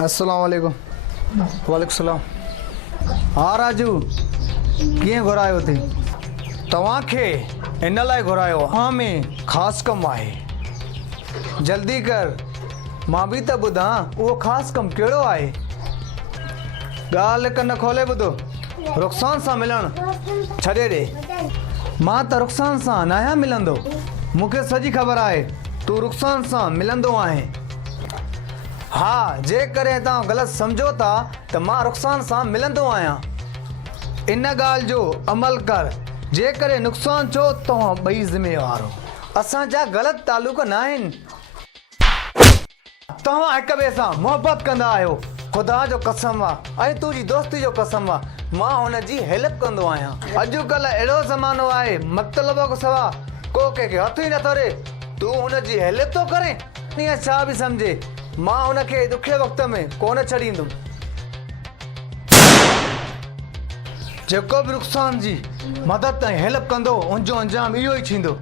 अस्सलाम वालेकुम। वालेकुम सलाम। हाँ राजू, कीअं घुरायो थी? तव्हांखे इन लाइ घुरायो आहे में ख़ासि कमु आहे। जल्दी कर, मां बि त ॿुधां उहो ख़ासि कमु कहिड़ो आहे। ॻाल्हि कन खोले ॿुधो। रुख़सान सां मिलणु छॾे ॾे। मां त रुख़सान सां न आहियां मिलंदो। मूंखे सॼी ख़बर आहे तूं रुख़सान सां मिलंदो आहे। हाँ, जेकॾहिं तव्हां ग़लति सम्झो था त मां रुख़सान सां मिलंदो आहियां। इन ॻाल्हि जो अमल कर। जेकॾहिं नुक़सानु चओ तव्हां ॿई ज़िम्मेवार हो। असांजा ग़लति तालुक न आहिनि। तव्हां हिक ॿिए सां मुहबत कंदा आहियो। ख़ुदा जो कसम आहे ऐं तुंहिंजी दोस्ती जो कसम आहे, मां हुन जी हेल्प कंदो आहियां। अॼुकल्ह अहिड़ो ज़मानो आहे, मतिलब खां सवा को कंहिंखे हथ ई नथो ॾे। तूं हुन जी हेल्प थो करे। ईअं छा बि सम्झे, मां हुनखे ॾुखे वक़्त में कोन छॾींदुमि। जेको बि रुख़सान जी मदद ऐं हेल्प कंदो, उनजो अंजाम इहो ई थींदो।